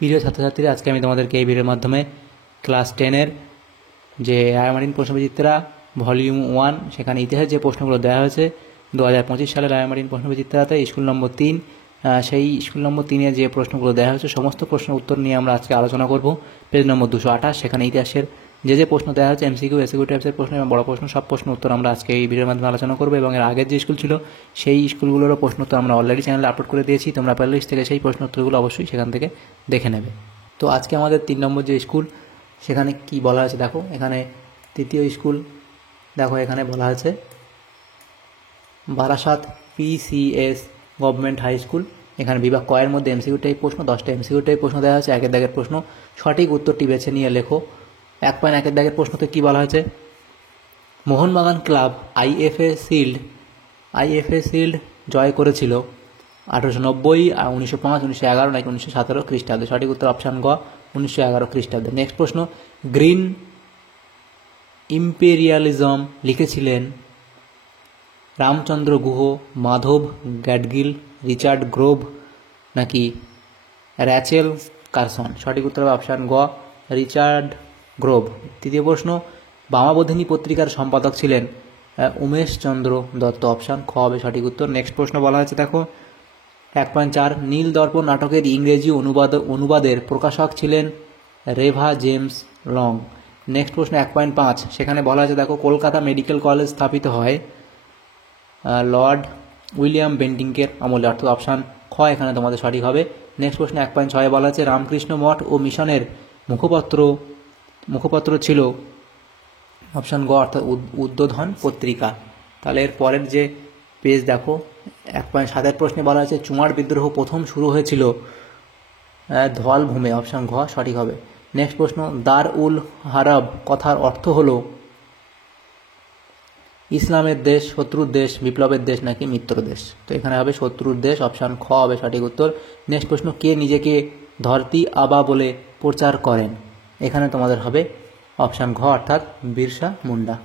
প্রিয় ছাত্রছাত্রীরা, আজকে আমি তোমাদেরকে এই ভিডিওর মাধ্যমে ক্লাস 10-এর যে রায়মার্টিন প্রশ্নবিচিত্রা ভলিউম 1 সেখানে ইতিহাস যে প্রশ্নগুলো দেওয়া হয়েছে 2025 সালের রায়মার্টিন প্রশ্নবিচিত্রাতে স্কুল নম্বর 3, সেই স্কুল নম্বর 3-এর যে প্রশ্নগুলো দেওয়া হয়েছে সমস্ত প্রশ্নের উত্তর নিয়ে আমরা আজকে আলোচনা করব। পেজ নম্বর 228, সেখানে ইতিহাসের যে প্রশ্ন দেওয়া হচ্ছে এমসিকিউ, এসিকিউ টাইপসের প্রশ্ন এবং বড় প্রশ্ন, সব প্রশ্ন উত্তর আমরা আজকে এই ভিডিওর মাধ্যমে আলোচনা করবো। এবং এর আগের যে স্কুল ছিল সেই স্কুলগুলোরও প্রশ্ন উত্তর আমরা অলরেডি চ্যানেলে আপলোড করে দিয়েছি, তোমরা প্লেলিস্ট থেকে সেই প্রশ্ন উত্তরগুলো অবশ্যই সেখান থেকে দেখে নেবে। তো আজকে আমাদের 3 নম্বর যে স্কুল সেখানে কি বলা আছে দেখো, এখানে তৃতীয় স্কুল দেখো, এখানে বলা আছে Barasat PCS government high school. এখানে বিভাগ ক এর মধ্যে এমসিকিউ টাইপ প্রশ্ন, 10টা এমসিকিউ টাইপ প্রশ্ন দেওয়া হয়েছে, একের দাগের প্রশ্ন। সঠিক উত্তরটি বেছে নিয়ে লেখো। 1.1 দাগের প্রশ্নতে কি বলা হয়েছে, মোহনবাগান ক্লাব IFA শিল্ড জয় করেছিল 1890, 1905, 1911 নাকি 1917 খ্রিস্টাব্দে। সঠিক উত্তর অপশান গ, 1911 খ্রিস্টাব্দে। নেক্সট প্রশ্ন, গ্রিন ইম্পেরিয়ালিজম লিখেছিলেন রামচন্দ্র গুহ, মাধব গ্যাডগিল, রিচার্ড গ্রোভ নাকি র্যাচেল কারসন। সঠিক উত্তর হবে অপশান গ, রিচার্ড গ্রোভ। তৃতীয় প্রশ্ন, বামাবোধিনী পত্রিকার সম্পাদক ছিলেন উমেশ চন্দ্র দত্ত। অপশান খ হবে সঠিক উত্তর। নেক্সট প্রশ্ন বলা হয়েছে দেখো 1.4, নীল দর্পণ নাটকের ইংরেজি অনুবাদের প্রকাশক ছিলেন রেভা জেমস লং। নেক্সট প্রশ্ন 1.5, সেখানে বলা আছে দেখো কলকাতা মেডিকেল কলেজ স্থাপিত হয় লর্ড উইলিয়াম বেন্টিংকের আমলে, অর্থাৎ অপশান খ এখানে তোমাদের সঠিক হবে। নেক্সট প্রশ্ন 1.6 বলা আছে রামকৃষ্ণ মঠ ও মিশনের মুখপত্র ছিল অপশান গ, অর্থাৎ উদ্বোধন পত্রিকা। তাহলে এর পরের যে পেজ দেখো 1.7 প্রশ্নে বলা আছে চুমার বিদ্রোহ প্রথম শুরু হয়েছিল ধওয়ালভূমে। অপশান ঘ সঠিক হবে। নেক্সট প্রশ্ন, দার উল হারাব কথার অর্থ হলো ইসলামের দেশ, শত্রুর দেশ, বিপ্লবের দেশ নাকি মিত্র দেশ। তো এখানে হবে শত্রুর দেশ, অপশান খ হবে সঠিক উত্তর। নেক্সট প্রশ্ন, কে নিজেকে ধরতি আবা বলে প্রচার করেন। এখানে তোমাদের হবে অপশান ঘ, অর্থাৎ বিরসা মুন্ডা।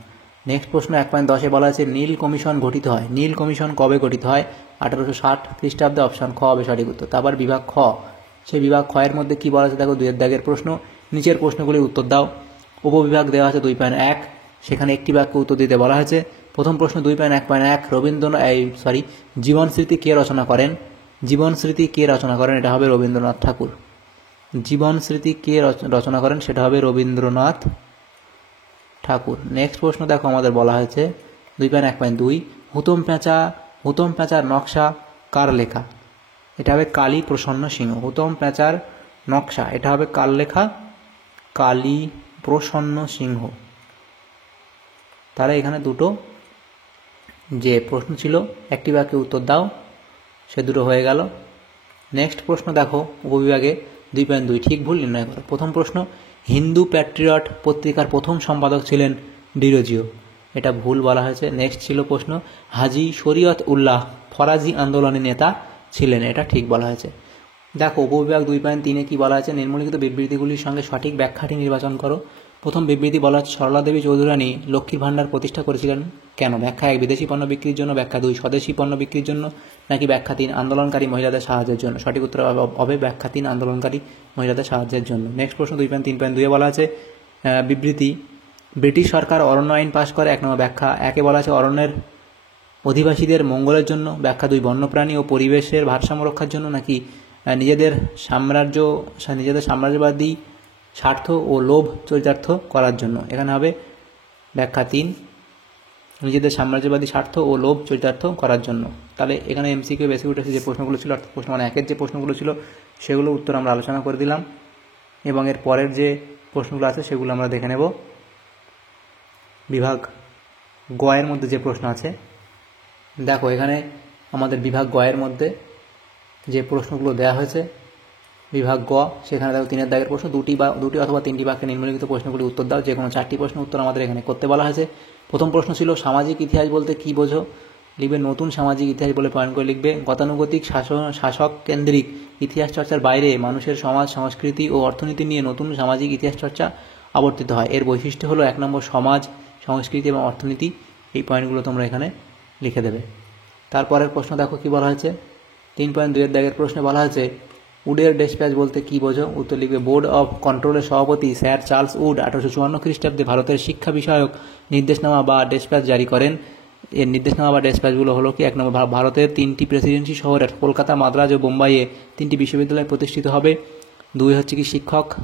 নেক্সট প্রশ্ন 1.10 বলা আছে নীল কমিশন গঠিত হয়। নীল কমিশন কবে গঠিত হয়? 1860 খ্রিস্টাব্দে। অপশান খ হবে সঠিক উত্তর। তারপর বিভাগ খ, সেই বিভাগ খ এর মধ্যে কি বলা আছে দেখো 2 দাগের প্রশ্ন, নিচের প্রশ্নগুলির উত্তর দাও। উপবিভাগ দেওয়া আছে 2.1, সেখানে একটি বাক্য উত্তর দিতে বলা হয়েছে। প্রথম প্রশ্ন 2.1.1, জীবনস্মৃতি কে রচনা করেন? জীবনস্মৃতি কে রচনা করেন? এটা হবে রবীন্দ্রনাথ ঠাকুর। জীবনস্মৃতি কে রচনা করেন? সেটা হবে রবীন্দ্রনাথ ঠাকুর। নেক্সট প্রশ্ন দেখো আমাদের বলা হয়েছে 2.1.2, হুতম প্যাঁচার নকশা কার লেখা? এটা হবে কালী প্রসন্ন সিংহ। হুতম প্যাঁচার নকশা এটা হবে কার লেখা? কালী প্রসন্ন সিংহ। তাহলে এখানে দুটো যে প্রশ্ন ছিল একটি বাক্যে উত্তর দাও, সে দুটো হয়ে গেল। নেক্সট প্রশ্ন দেখো উপবিভাগে 2.2, ঠিক ভুল নির্ণয় করো। প্রথম প্রশ্ন, হিন্দু প্যাট্রিয়ট পত্রিকার প্রথম সম্পাদক ছিলেন ডিরোজিও। এটা ভুল বলা হয়েছে। নেক্সট ছিল প্রশ্ন, হাজি শরীয়ত উল্লাহ ফরাজি আন্দোলনের নেতা ছিলেন। এটা ঠিক বলা হয়েছে। দেখো উপবিভাগ 2.3-এ কি বলা আছে, নিম্নলিখিত বিবৃতিগুলির সঙ্গে সঠিক ব্যাখ্যাটি নির্বাচন করো। প্রথম বিবৃতি বলা হচ্ছে সরলা দেবী চৌধুরানী লক্ষ্মীর ভাণ্ডার প্রতিষ্ঠা করেছিলেন কেন? ব্যাখ্যা 1, বিদেশি পণ্য বিক্রির জন্য। ব্যাখ্যা 2, স্বদেশি পণ্য বিক্রির জন্য। নাকি ব্যাখ্যা 3, আন্দোলনকারী মহিলাদের সাহায্যের জন্য। সঠিক উত্তর হবে ব্যাখ্যা 3, আন্দোলনকারী মহিলাদের সাহায্যের জন্য। নেক্সট প্রশ্ন 2.3.2-এ বলা আছে বিবৃতি, ব্রিটিশ সরকার অরণ্য আইন পাশ করে। 1 নম্বর ব্যাখ্যা 1-এ বলা আছে অরণ্যের অধিবাসীদের মঙ্গলের জন্য। ব্যাখ্যা 2, বন্যপ্রাণী ও পরিবেশের ভারসাম্য রক্ষার জন্য। নাকি নিজেদের সাম্রাজ্যবাদী স্বার্থ ও লোভ চরিতার্থ করার জন্য। এখানে হবে ব্যাখ্যা 3, নিজেদের সাম্রাজ্যবাদী স্বার্থ ও লোভ চরিতার্থ করার জন্য। তাহলে এখানে এমসিকিউ বেশি উঠেছে যে প্রশ্নগুলো ছিল, অর্থাৎ প্রশ্ন 1-এর যে প্রশ্নগুলো ছিল সেগুলো উত্তর আমরা আলোচনা করে দিলাম, এবং এর পরের যে প্রশ্নগুলো আছে সেগুলো আমরা দেখে নেব। বিভাগ গ এর মধ্যে যে প্রশ্ন আছে দেখো, এখানে আমাদের বিভাগ গ এর মধ্যে যে প্রশ্নগুলো দেওয়া হয়েছে বিভাগ গ, সেখানে দেখো 3 দাগের প্রশ্ন, দুটি অথবা 3টি বাক্যে নিম্নলিখিত প্রশ্নগুলি উত্তর দাও। যে কোনো 4টি প্রশ্ন উত্তর আমাদের এখানে করতে বলা হয়েছে। প্রথম প্রশ্ন ছিল সামাজিক ইতিহাস বলতে কি বোঝো? লিখবে নতুন সামাজিক ইতিহাস বলে পয়েন্ট করে লিখবে। গতানুগতিক শাসক কেন্দ্রিক ইতিহাস চর্চার বাইরে মানুষের সমাজ, সংস্কৃতি ও অর্থনীতি নিয়ে নতুন সামাজিক ইতিহাস চর্চা আবর্তিত হয়। এর বৈশিষ্ট্য হলো 1 নম্বর সমাজ, সংস্কৃতি এবং অর্থনীতি। এই পয়েন্টগুলো তোমরা এখানে লিখে দেবে। তারপরের প্রশ্ন দেখো কি বলা হয়েছে 3.2-এর দাগের প্রশ্নে বলা হয়েছে উডের ডেসপ্যাচ বলতে কি বোঝো? উত্তর লিখবে বোর্ড অফ কন্ট্রোলের সভাপতি স্যার চার্লস উড 1854 খ্রিস্টাব্দে ভারতের শিক্ষা বিষয়ক নির্দেশনামা বা ডেসপ্যাচ জারি করেন। এর নির্দেশনামা বা ডেসপ্যাচগুলো হলো কি, 1 নম্বর, ভারতের 3টি প্রেসিডেন্সি শহরে কলকাতা, মাদ্রাজ ও বোম্বাইয়ে 3টি বিশ্ববিদ্যালয় প্রতিষ্ঠিত হবে। 2 হচ্ছে কি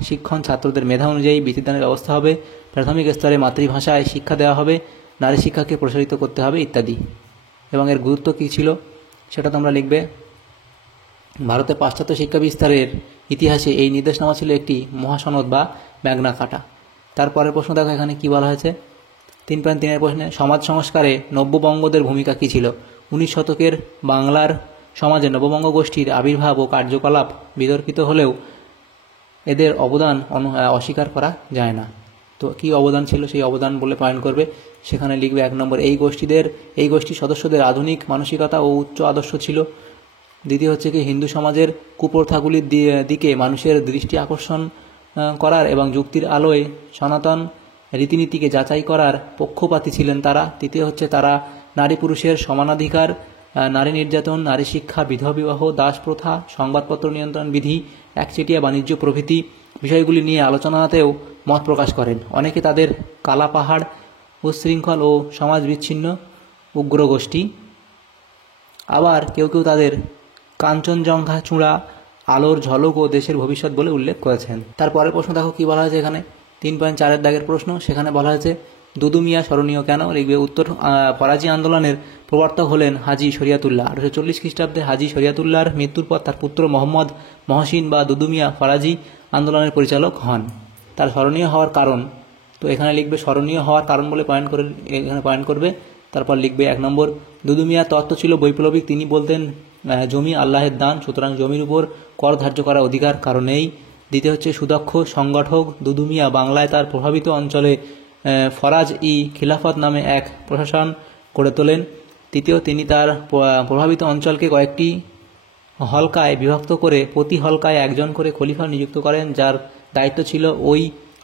শিক্ষণ ছাত্রদের মেধা অনুযায়ী বৃত্তিদানের ব্যবস্থা হবে। প্রাথমিক স্তরে মাতৃভাষায় শিক্ষা দেওয়া হবে। নারী শিক্ষাকে প্রসারিত করতে হবে ইত্যাদি। এবং এর গুরুত্ব কী ছিল সেটা তোমরা লিখবে। ভারতের পাশ্চাত্য শিক্ষা বিস্তারের ইতিহাসে এই নির্দেশনামা ছিল একটি মহাসনদ বা ম্যাগনা কাটা। তারপরের প্রশ্ন দেখো এখানে কি বলা হয়েছে। 3.3 প্রশ্নে সমাজ সংস্কারে নব্যবঙ্গদের ভূমিকা কী ছিল? 19 শতকের বাংলার সমাজে নববঙ্গ গোষ্ঠীর আবির্ভাব ও কার্যকলাপ বিতর্কিত হলেও এদের অবদান অস্বীকার করা যায় না। তো কী অবদান ছিল সেই অবদান বলে পয়েন্ট করবে। সেখানে লিখবে 1 নম্বর, এই গোষ্ঠীর সদস্যদের আধুনিক মানসিকতা ও উচ্চ আদর্শ ছিল। দ্বিতীয় হচ্ছে কি, হিন্দু সমাজের কুপ্রথাগুলির দিকে মানুষের দৃষ্টি আকর্ষণ করার এবং যুক্তির আলোয় সনাতন রীতিনীতিকে যাচাই করার পক্ষপাতী ছিলেন তারা। তৃতীয় হচ্ছে, তারা নারী পুরুষের সমানাধিকার, নারী নির্যাতন, নারী শিক্ষা, বিধবা বিবাহ, দাস প্রথা, সংবাদপত্র নিয়ন্ত্রণ বিধি, একচেটিয়া বাণিজ্য প্রভৃতি বিষয়গুলি নিয়ে আলোচনাতেও মত প্রকাশ করেন। অনেকে তাদের কালা পাহাড়, উচ্ছৃঙ্খল ও সমাজ বিচ্ছিন্ন উগ্র গোষ্ঠী, আবার কেউ কেউ তাদের কাঞ্চনজঙ্ঘা চূড়া, আলোর ঝলক ও দেশের ভবিষ্যৎ বলে উল্লেখ করেছেন। তারপরের প্রশ্ন দেখো কি বলা হয়েছে এখানে। 3.4 দাগের প্রশ্ন, সেখানে বলা হয়েছে দুদু মিয়া স্মরণীয় কেন? লিখবে উত্তর, ফরাজি আন্দোলনের প্রবর্তক হলেন হাজী শরিয়াতুল্লাহ। 1840 খ্রিস্টাব্দে হাজী শরিয়াতুল্লাহর মৃত্যুর পর তার পুত্র মোহাম্মদ মহসিন বা দুদু মিয়া ফরাজি আন্দোলনের পরিচালক হন। তার স্মরণীয় হওয়ার কারণ, তো এখানে লিখবে স্মরণীয় হওয়ার কারণ বলে এখানে পয়েন্ট করবে। তারপর লিখবে 1 নম্বর, দুদু মিয়ার তত্ত্ব ছিল বৈপ্লবিক। তিনি বলতেন জমি আল্লাহের দান, সুতরাং জমির উপর কর ধার্য করার অধিকার কারো নেই। দ্বিতীয় হচ্ছে, সুদক্ষ সংগঠক দুদু মিয়া বাংলায় তার প্রভাবিত অঞ্চলে ফরাজ-ই খিলাফত নামে এক প্রশাসন গড়ে তোলেন। তৃতীয়, তিনি তার প্রভাবিত অঞ্চলকে কয়েকটি হলকায় বিভক্ত করে প্রতি হলকায় একজন করে খলিফা নিযুক্ত করেন, যার দায়িত্ব ছিল ওই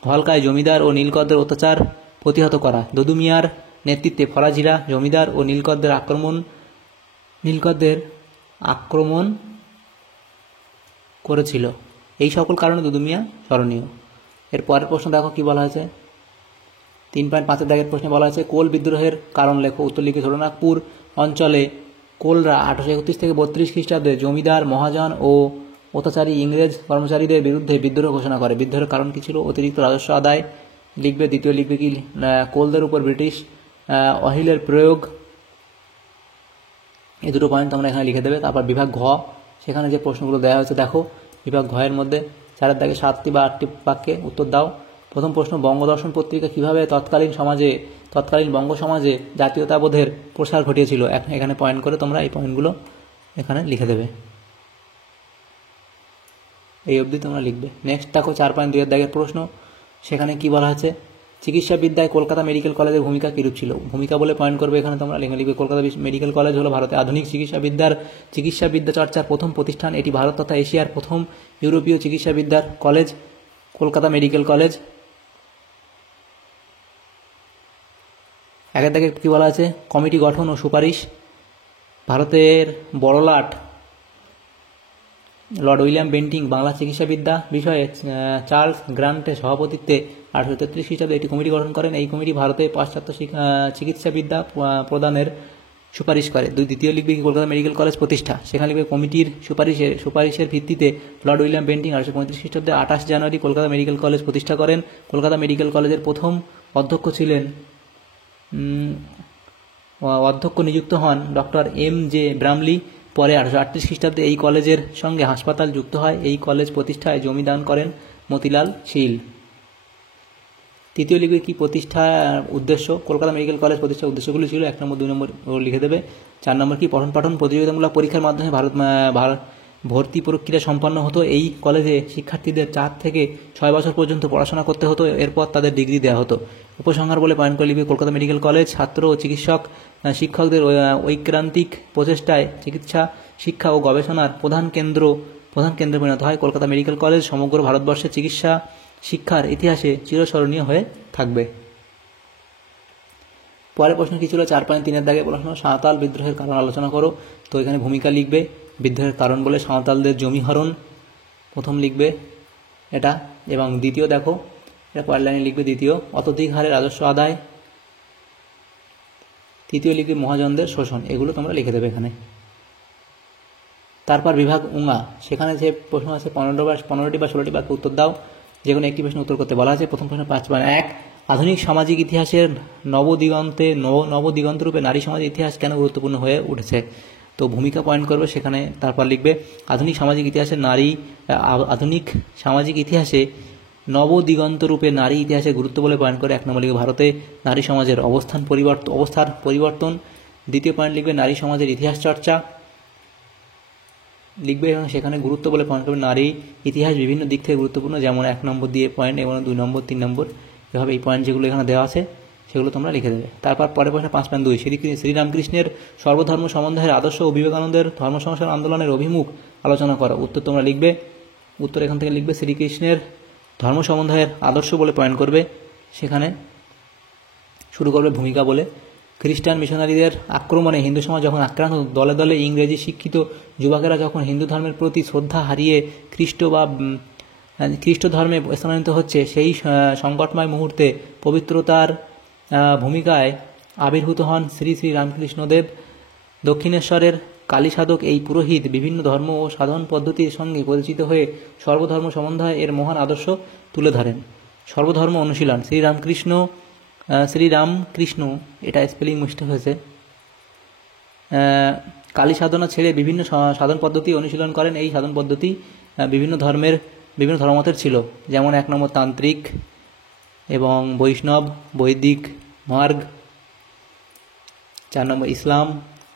হলকায় জমিদার ও নীলকরদের অত্যাচার প্রতিহত করা। দুদু মিয়ার নেতৃত্বে ফরাজিরা জমিদার ও নীলকরদের আক্রমণ করেছিল। এই সকল কারণে দুদু মিয়া স্মরণীয়। এর পরের প্রশ্ন দেখো কি বলা হয়েছে। 3.5 দাগের প্রশ্নে বলা হয়েছে কোল বিদ্রোহের কারণ লেখো। উত্তর লিখে ছোটনাগপুর অঞ্চলে কোলরা 1831 থেকে 32 খ্রিস্টাব্দে জমিদার, মহাজন ও অত্যাচারী ইংরেজ কর্মচারীদের বিরুদ্ধে বিদ্রোহ ঘোষণা করে। বিদ্রোহের কারণ কী ছিল? অতিরিক্ত রাজস্ব আদায় লিখবে। দ্বিতীয় লিখবে কি, কোলদের উপর ব্রিটিশ অহিলের প্রয়োগ। এই দুটো পয়েন্ট তোমরা এখানে লিখে দেবে। তারপর বিভাগ ঘ, সেখানে যে প্রশ্নগুলো দেওয়া হয়েছে দেখো। বিভাগ ঘয়ের মধ্যে 4 দাগে 7টি বা 8টি বাক্যে উত্তর দাও। প্রথম প্রশ্ন, বঙ্গদর্শন পত্রিকা কিভাবে তৎকালীন বঙ্গ সমাজে জাতীয়তাবোধের প্রসার ঘটিয়েছিল? এখানে পয়েন্ট করে তোমরা এই পয়েন্টগুলো এখানে লিখে দেবে। এই অবধি তোমরা লিখবে। নেক্সট দেখো 4.2 দাগের প্রশ্ন, সেখানে কি বলা হয়েছে, চিকিৎসাবিদ্যায় কলকাতা মেডিকেল কলেজের ভূমিকা কীরূপ ছিল? ভূমিকা বলে পয়েন্ট করবে এখানে তোমরা লিখবে। কলকাতা মেডিকেল কলেজ হলো ভারতে আধুনিক চিকিৎসাবিদ্যা চর্চার প্রথম প্রতিষ্ঠান। এটি ভারত তথা এশিয়ার প্রথম ইউরোপীয় চিকিৎসাবিদ্যার কলেজ, কলকাতা মেডিকেল কলেজ। 1 দাগে কী বলা আছে, কমিটি গঠন ও সুপারিশ। ভারতের বড়লাট লর্ড উইলিয়াম বেন্টিং বাংলা চিকিৎসাবিদ্যা বিষয়ে চার্লস গ্রান্টের সভাপতিত্বে 1833 খ্রিস্টাব্দে একটি কমিটি গঠন করেন। এই কমিটি ভারতে পাশ্চাত্য চিকিৎসাবিদ্যা প্রদানের সুপারিশ করে। দ্বিতীয় লিখবে কি, কলকাতা মেডিকেল কলেজ প্রতিষ্ঠা। সেখানে লিখবে কমিটির সুপারিশের ভিত্তিতে লর্ড উইলিয়াম বেন্টিং 1835 খ্রিস্টাব্দে 28 জানুয়ারি কলকাতা মেডিকেল কলেজ প্রতিষ্ঠা করেন। কলকাতা মেডিকেল কলেজের প্রথম অধ্যক্ষ নিযুক্ত হন ডক্টর M.J. ব্রামলি। পরে 1838 খ্রিস্টাব্দে এই কলেজের সঙ্গে হাসপাতাল যুক্ত হয়। এই কলেজ প্রতিষ্ঠায় জমি দান করেন মতিলাল শীল। তৃতীয় লিখবে কি, প্রতিষ্ঠার উদ্দেশ্য। কলকাতা মেডিকেল কলেজ প্রতিষ্ঠার উদ্দেশ্যগুলি ছিল 1 নম্বর 2 নম্বর লিখে দেবে। 4 নম্বর কি, পঠন পাঠন প্রতিযোগিতামূলক পরীক্ষার মাধ্যমে ভর্তি প্রক্রিয়া সম্পন্ন হতো। এই কলেজে শিক্ষার্থীদের 4 থেকে 6 বছর পর্যন্ত পড়াশোনা করতে হতো, এরপর তাদের ডিগ্রি দেওয়া হতো। উপসংহার বলে পয়েন্ট করে লিখবে, কলকাতা মেডিকেল কলেজ ছাত্র ও শিক্ষকদের ঐক্রান্তিক প্রচেষ্টায় চিকিৎসা শিক্ষা ও গবেষণার প্রধান কেন্দ্রে পরিণত হয়। কলকাতা মেডিকেল কলেজ সমগ্র ভারতবর্ষের চিকিৎসা শিক্ষার ইতিহাসে চিরস্মরণীয় হয়ে থাকবে। পরের প্রশ্ন কি ছিল, 4.3 দাগে প্রশ্ন, সাঁওতাল বিদ্রোহের কারণ আলোচনা করো। তো এখানে ভূমিকা লিখবে। বিদ্রোহের কারণ বলে সাঁওতালদের জমি হরণ, প্রথম লিখবে এটা, এবং দ্বিতীয় দেখো এটা পরের লাইনে লিখবে দ্বিতীয় অত্যধিক হারে রাজস্ব আদায়, তৃতীয় লিখবে মহাজনদের শোষণ। এগুলো তোমরা লিখে দেবে এখানে। তারপর বিভাগ উঙা, সেখানে যে প্রশ্ন আছে 15টি বা 16টি বাক্যে উত্তর দাও, যে কোনো একটি প্রশ্ন উত্তর করতে বলা আছে। প্রথম প্রশ্ন 5.1 আধুনিক সামাজিক ইতিহাসের নবদিগন্ত রূপে নারী সমাজের ইতিহাস কেন গুরুত্বপূর্ণ হয়ে উঠেছে? তো ভূমিকা পয়েন্ট করবে সেখানে। তারপর লিখবে আধুনিক সামাজিক ইতিহাসে নবদিগন্ত রূপে নারী ইতিহাসের গুরুত্ব বলে পয়েন্ট করে 1 নম্বর লিখবে ভারতে নারী সমাজের অবস্থার পরিবর্তন। দ্বিতীয় পয়েন্ট লিখবে নারী সমাজের ইতিহাস চর্চা লিখবে, এবং সেখানে গুরুত্ব বলে পয়েন্ট করবে নারী ইতিহাস বিভিন্ন দিক থেকে গুরুত্বপূর্ণ, যেমন 1 নম্বর দিয়ে পয়েন্ট, এবং 2 নম্বর 3 নম্বর, এভাবে এই পয়েন্ট যেগুলো এখানে দেওয়া আছে সেগুলো তোমরা লিখে দেবে। তারপর পরের প্রশ্ন 5.2 শ্রীরামকৃষ্ণের সর্বধর্ম সম্বন্ধের আদর্শ ও বিবেকানন্দের ধর্ম সংস্কার আন্দোলনের অভিমুখ আলোচনা করো। উত্তর তোমরা লিখবে, উত্তর এখান থেকে লিখবে শ্রীকৃষ্ণের ধর্ম সম্বন্ধের আদর্শ বলে পয়েন্ট করবে, সেখানে শুরু করবে ভূমিকা বলে। খ্রিস্টান মিশনারিদের আক্রমণে হিন্দু সমাজ যখন আক্রান্ত, দলে দলে ইংরেজি শিক্ষিত যুবকেরা যখন হিন্দু ধর্মের প্রতি শ্রদ্ধা হারিয়ে খ্রিস্ট ধর্মে স্থানান্তরিত হচ্ছে, সেই সংকটময় মুহূর্তে পবিত্রতার ভূমিকায় আবির্ভূত হন শ্রী শ্রী রামকৃষ্ণদেব। দক্ষিণেশ্বরের কালীসাধক এই পুরোহিত বিভিন্ন ধর্ম ও সাধন পদ্ধতির সঙ্গে পরিচিত হয়ে সর্বধর্ম সমন্বয় এর মহান আদর্শ তুলে ধরেন। সর্বধর্ম অনুশীলন শ্রীরামকৃষ্ণ, এটা স্পেলিং মিস্টেক হয়েছে, কালী সাধনা ছেড়ে বিভিন্ন সাধন পদ্ধতি অনুশীলন করেন। এই সাধন পদ্ধতি বিভিন্ন ধর্মমতের ছিল, যেমন 1 নম্বর তান্ত্রিক এবং বৈষ্ণব, বৈদিক মার্গ, 4 নম্বর ইসলাম,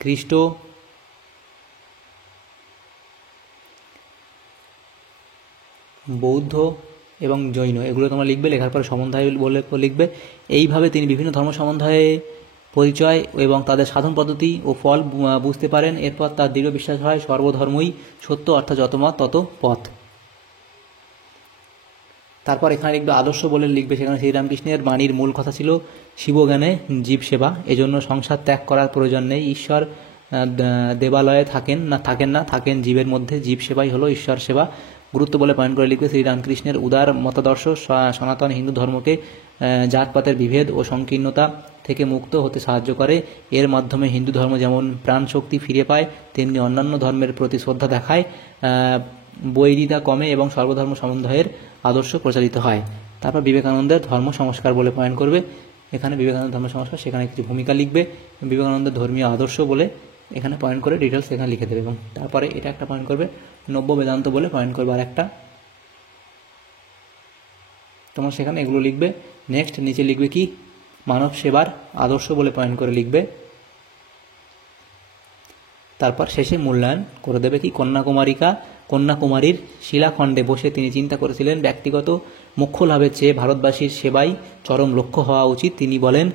খ্রিস্ট, বৌদ্ধ এবং জৈন। এগুলো তোমরা লিখবে, লেখার পরে সমন্বয় বলে লিখবে। এইভাবে তিনি বিভিন্ন ধর্ম সমন্বয়ে পরিচয় এবং তাদের সাধন পদ্ধতি ও ফল বুঝতে পারেন। এরপর তার দৃঢ় বিশ্বাস হয় সর্বধর্মই সত্য, অর্থাৎ যত মত তত পথ। তারপর এখানে লিখবে আদর্শ বলে লিখবে, সেখানে শ্রীরামকৃষ্ণের বাণীর মূল কথা ছিল শিবজ্ঞানে জীব সেবা, এজন্য সংসার ত্যাগ করার প্রয়োজন নেই। ঈশ্বর দেবালয়ে থাকেন জীবের মধ্যে, জীব সেবাই হলো ঈশ্বর সেবা। গুরুত্ব বলে পয়েন্ট করে লিখবে শ্রীরামকৃষ্ণের উদার মতাদর্শ সনাতন হিন্দু ধর্মকে জাতপাতের বিভেদ ও সংকীর্ণতা থেকে মুক্ত হতে সাহায্য করে। এর মাধ্যমে হিন্দু ধর্ম যেমন প্রাণ শক্তি ফিরে পায়, তেমনি অন্যান্য ধর্মের প্রতি শ্রদ্ধা দেখায়, বৈরিতা কমে এবং সর্বধর্ম সমন্বয়ের আদর্শ প্রচারিত হয়। তারপর বিবেকানন্দের ধর্ম সংস্কার বলে পয়েন্ট করবে, এখানে বিবেকানন্দের ধর্ম সংস্কার, সেখানে কিছু ভূমিকা লিখবে, বিবেকানন্দের ধর্মীয় আদর্শ বলে এখানে পয়েন্ট করে ডিটেলস এখানে লিখে দেবে। এবং তারপরে এটা একটা পয়েন্ট করবে নব্য বেদান্ত বলে পয়েন্ট করবে, আর একটা তোমার সেখানে এগুলো লিখবে। নেক্সট নিচে লিখবে কি মানব সেবার আদর্শ বলে পয়েন্ট করে লিখবে। তারপর শেষে মূল্যায়ন করে দেবে কি কন্যাকুমারীর শিলাখণ্ডে বসে তিনি চিন্তা করেছিলেন ব্যক্তিগত মোক্ষ লাভের চেয়ে ভারতবাসীর সেবাই চরম লক্ষ্য হওয়া উচিত। তিনি বলেন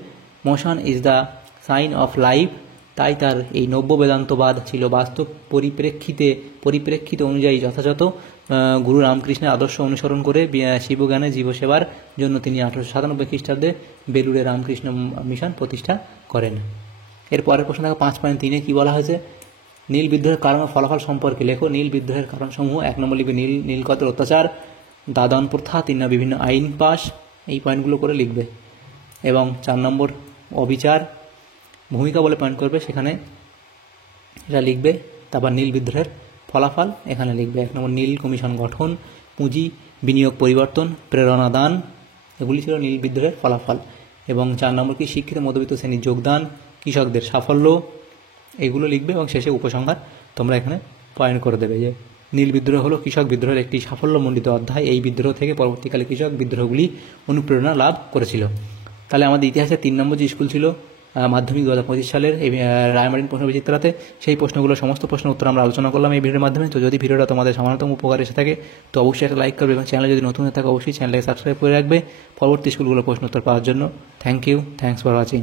motion is the sign of life. তাই তার এই নব্য বেদান্তবাদ ছিল বাস্তব পরিপ্রেক্ষিত অনুযায়ী যথাযথ। গুরু রামকৃষ্ণের আদর্শ অনুসরণ করে শিবজ্ঞানে জীবসেবার জন্য তিনি 1897 খ্রিস্টাব্দে বেলুড়ে রামকৃষ্ণ মিশন প্রতিষ্ঠা করেন। এর পরের প্রশ্ন দেখো 5.3 কি বলা হয়েছে, নীল বিদ্রোহের কারণ ও ফলাফল সম্পর্কে লেখো। নীল বিদ্রোহের কারণসমূহ 1 নম্বর লিখবে নীলকতের অত্যাচার, দাদন প্রথা, 3 নম্বর বিভিন্ন আইন পাস, এই পয়েন্টগুলো করে লিখবে। এবং 4 নম্বর অবিচার, ভূমিকা বলে পয়েন্ট করবে, সেখানে এটা লিখবে। তারপর নীল বিদ্রোহের ফলাফল এখানে লিখবে। 1 নম্বর নীল কমিশন গঠন, পুঁজি বিনিয়োগ পরিবর্তন, প্রেরণা দান, এগুলি ছিল নীল বিদ্রোহের ফলাফল। এবং 4 নম্বর কি শিক্ষিত মধ্যবিত্ত শ্রেণীর যোগদান, কৃষকদের সাফল্য, এগুলো লিখবে। এবং শেষে উপসংহার তোমরা এখানে পয়েন্ট করে দেবে যে নীল বিদ্রোহ হলো কৃষক বিদ্রোহের একটি সাফল্যমণ্ডিত অধ্যায়। এই বিদ্রোহ থেকে পরবর্তীকালে কৃষক বিদ্রোহগুলি অনুপ্রেরণা লাভ করেছিল। তাহলে আমাদের ইতিহাসের 3 নম্বর যে স্কুল ছিল মাধ্যমিক 2025 সালের এই রায়মার্টিন প্রশ্ন বিচিত্রাতে, সেই প্রশ্নগুলো সমস্ত প্রশ্নের উত্তর আমরা আলোচনা করলাম এই ভিডিওর মাধ্যমে। তো যদি ভিডিওটা তোমাদের সামান্যতম উপকার এসে থাকে তো অবশ্যই একটা লাইক করবে, এবং চ্যানেলে যদি নতুন হয়ে থাকে অবশ্যই চ্যানেলটাকে সাবস্ক্রাইব করে রাখবে পরবর্তী স্কুলগুলোর প্রশ্ন উত্তর পাওয়ার জন্য। Thanks for watching.